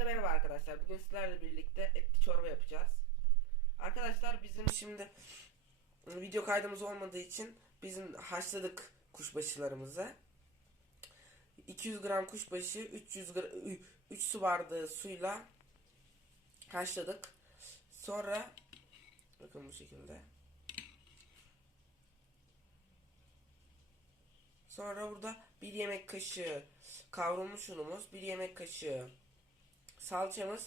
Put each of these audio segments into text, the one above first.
Hepinize merhaba arkadaşlar. Bugün sizlerle birlikte etli çorba yapacağız. Arkadaşlar bizim şimdi video kaydımız olmadığı için bizim haşladık kuşbaşılarımızı. 200 gram kuşbaşı 300 gram, 3 su bardağı suyla haşladık. Sonra bakın bu şekilde. Sonra burada bir yemek kaşığı kavrulmuş unumuz, bir yemek kaşığı salçamız,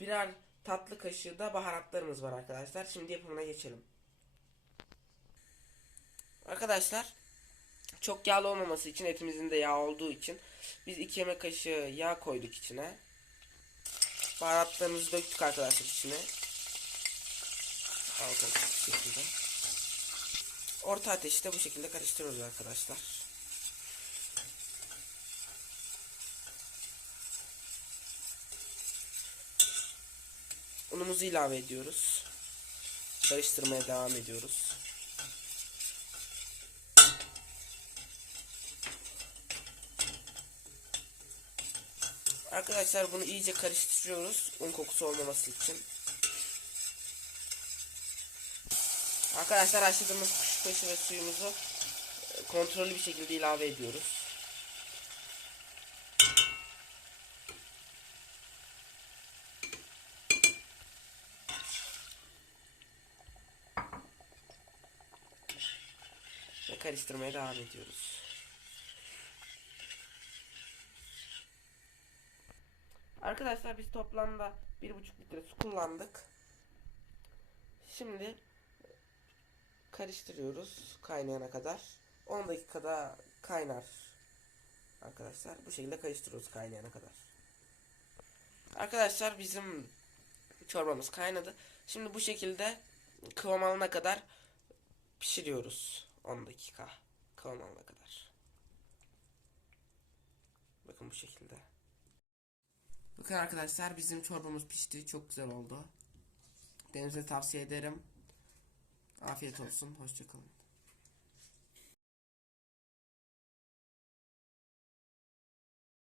birer tatlı kaşığı da baharatlarımız var arkadaşlar. Şimdi yapımına geçelim. Arkadaşlar çok yağlı olmaması için etimizin de yağ olduğu için biz 2 yemek kaşığı yağ koyduk içine. Baharatlarımızı döktük arkadaşlar içine. Orta ateşte bu şekilde karıştırıyoruz arkadaşlar. Unumuzu ilave ediyoruz. Karıştırmaya devam ediyoruz. Arkadaşlar bunu iyice karıştırıyoruz un kokusu olmaması için. Arkadaşlar haşladığımız kuşbaşı ve suyumuzu e, kontrollü bir şekilde ilave ediyoruz. Karıştırmaya devam ediyoruz. Arkadaşlar biz toplamda 1,5 litre su kullandık. Şimdi karıştırıyoruz kaynayana kadar. 10 dakikada kaynar. Arkadaşlar bu şekilde karıştırıyoruz kaynayana kadar. Arkadaşlar bizim çorbamız kaynadı. Şimdi bu şekilde kıvam alana kadar pişiriyoruz. 10 dakika kıvam alana kadar. Bakın bu şekilde. Bakın arkadaşlar bizim çorbamız pişti. Çok güzel oldu. Denize tavsiye ederim. Afiyet olsun. Hoşçakalın.